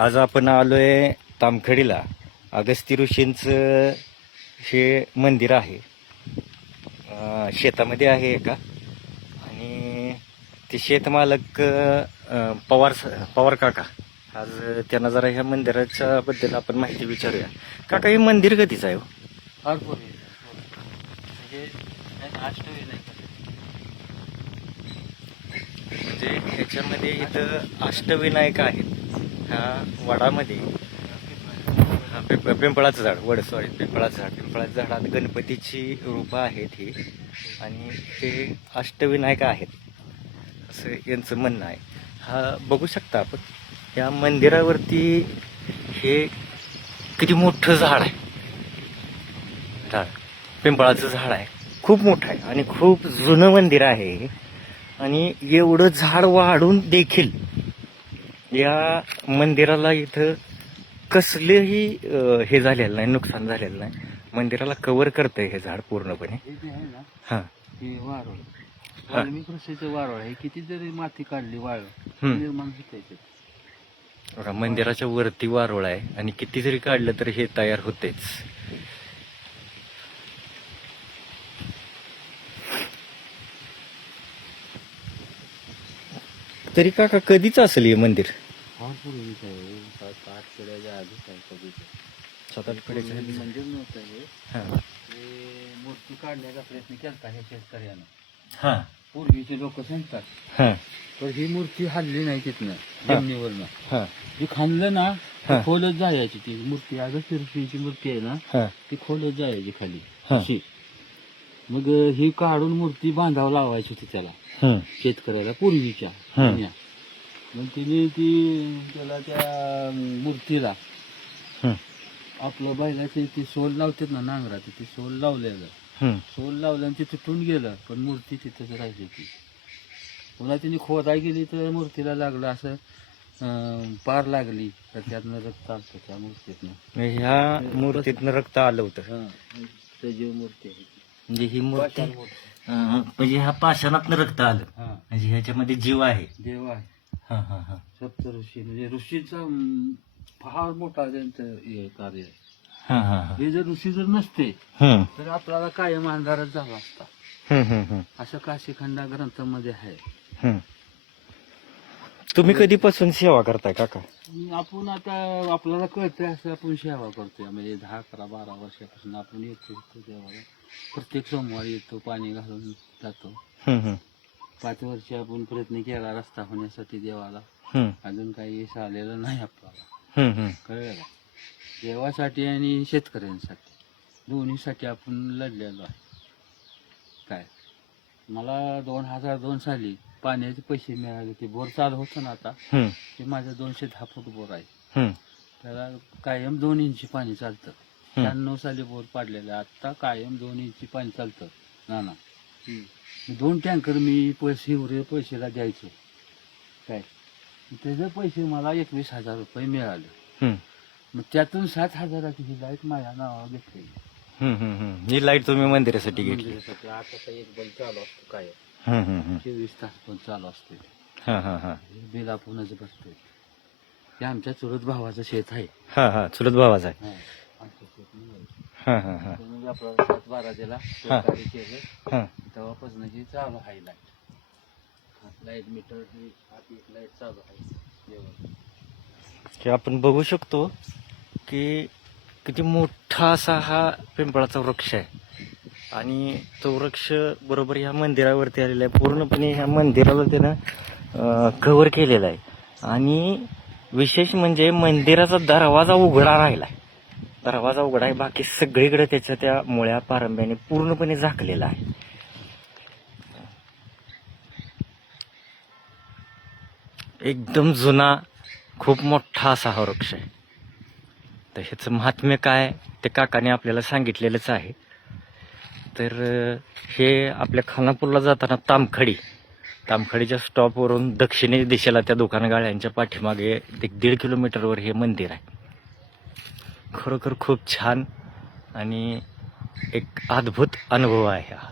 आज आपण आलोय तामखडीला. अगस्ती ऋषींचं हे मंदिर आहे, शेतामध्ये आहे का. आणि ते शेतमालक पवार काका, आज त्यांना जरा ह्या मंदिराच्या बद्दल आपण माहिती विचारूया. काका, हे मंदिर कधीच आहे हो? फार पूर्वी म्हणजे म्हणजे ह्याच्यामध्ये इथं अष्टविनायक आहेत. ह्या वडामध्ये पिंपळाचं झाड, पिंपळाचं झाडात गणपतीची रूपं आहेत ही, आणि हे अष्टविनायक आहेत असं यांचं म्हणणं आहे. हा बघू शकता आपण या मंदिरावरती हे किती मोठं झाड आहे. पिंपळाचं झाड आहे, खूप मोठं आहे आणि खूप जुनं मंदिर आहे. आणि एवढं झाड वाढून देखील या मंदिराला इथं कसलेही हे झालेलं नाही, नुकसान झालेलं नाही. मंदिराला कव्हर करतंय हे झाड पूर्णपणे. हा, हे वारुळ वाल्मिक ऋषीचं वारुळ आहे. किती जरी माती काढली वाळ निर्माण होते. बघा, मंदिराच्या वरती वारुळ आहे आणि किती जरी काढलं तर हे तयार होतेच. तरी काका, कधीच असेल हे मंदिर? फार पूर्वीच आहे, 7-8 पिढ्याच्या आधीच आहे. कधीच 7-8 पिढ्याच्या आधी मंदिर नव्हतं हे. हा हे मूर्ती काढण्याचा प्रयत्न केला हे शेतकऱ्यानं. हा पूर्वीचे लोक सांगतात, हा तर ही मूर्ती हल्ली नाही तिथनं जमिनीवरनं. हा जी खाल्लं ना हा. ती खोलच जायची. ती मूर्ती अगस्ती ऋषीची मूर्ती आहे ना, हा ती खोलच जायची खाली हा. अशी. मग ही काढून मूर्ती बांधावं लावायची होती त्याला, हम्म, शेतकऱ्याला पूर्वीच्या हम्म. जुन्या. मग तिने त्याला त्या मूर्तीला हम्म, आपलं बैलाचे ती सोल लावतात ना नांगराची, ती सोल लावलेलं. हम्म. सोल लावलं आणि ती तुटून गेलं, पण मूर्ती तिथंच राहिली ती. पुन्हा तिने खोदाय गेली तर मूर्तीला लागलं असं, पार लागली तर त्यातनं रक्त आलं त्या मूर्तीतनं. ह्या मूर्तीतनं रक्त आलं होतं. हा, सजीव मूर्ती आहे ती. म्हणजे ही मूर्ती, पाषाण मूर्ती. म्हणजे ह्या पाषाणातनं रक्त आलं, हा, म्हणजे ह्याच्यामध्ये जीव आहे. देव आहे. हा हा हा सप्त ऋषी म्हणजे ऋषीचा फार मोठा त्यांचं हे कार्य आहे. हा हा हा. हे जर ऋषी जर नसते हम्म, तर आपल्याला कायम अंधारच झाला असता, हम्म, हम्म, हम्म, असं काशीखंडा ग्रंथामध्ये आहे. हम्म. तुम्ही कधीपासून सेवा करताय काका? आपण आता आपल्याला कळतंय असं आपण सेवा करतोय. म्हणजे 10, 11, 12 वर्षापासून आपण येतो देवाला. प्रत्येक सोमवारी येतो, पाणी घालून जातो. हम्म, हम्म, 5 वर्ष आपण प्रयत्न केला रस्ता होण्यासाठी देवाला. हम्म, अजून काही यश आलेलं नाही आपल्याला, हम्म, हम्म. कळलं का? देवासाठी आणि शेतकऱ्यांसाठी दोन्हीसाठी आपण लढलेलो आहे. काय मला 2002 साली पाण्याचे पैसे मिळाले. ते बोर चालू होतं ना आता, हम्म, ते माझं 210 फूट बोर आहे. हम्म, त्याला कायम 2 इंची पाणी चालतं. 96 साली बोर पाडलेलं आहे. आता कायम 2 इंची पाणी चालतं. ना 2 टँकर मी पैशाला द्यायचो. काय त्याचे पैसे मला 21,000 रुपये मिळाले. हम्म, मग त्यातून 7,000ची ही लाईट माझ्या नावावर घेतली. हम्म, हम्म. ही लाईट तुम्ही मंदिरासाठी घेतली? मंदिरासाठी. आता एक बल्ब चालू असतो काय, हम्म, हम्म, हम्म. 24 तास पण चालू असते. हा हा हा बिल आपणच भरतोय. ते आमच्या चुलत भावाचं शेत आहे. हा हा. चुलत भावाचा आहे. हा, आमचं शेत नाही. हा हा हा म्हणजे आपल्याला 7-12 दिला सरकारी केलं, हा. तेव्हापासून जी चालू आहे लाईट. लाईट मीटर ही आत एक लाईट चालू आहे जेवण. हे आपण बघू शकतो की किती मोठा असा हा पिंपळाचा वृक्ष आहे. आणि तो वृक्ष बरोबर ह्या मंदिरावरती आलेला आहे. पूर्णपणे ह्या मंदिराला त्यानं कव्हर केलेला आहे. आणि विशेष म्हणजे मंदिराचा दरवाजा उघडा राहिला आहे. दरवाजा उघडा आहे, बाकी सगळीकडे त्याच्या त्या मुळ्या पारंब्याने पूर्णपणे झाकलेला आहे. एकदम जुना, खूप मोठा असा हा वृक्ष आहे. तर ह्याचं महात्म्य काय ते काकाने आपल्याला सांगितलेलंच आहे. तर हे आपल्या खानापूरला जाताना तामखडीच्या स्टॉपवरून दक्षिणी दिशेला त्या दुकानगाळ्यांच्या पाठीमागे 1.5 किलोमीटरवर हे मंदिर आहे. खरोखर खूप छान आणि एक अद्भुत अनुभव आहे हा.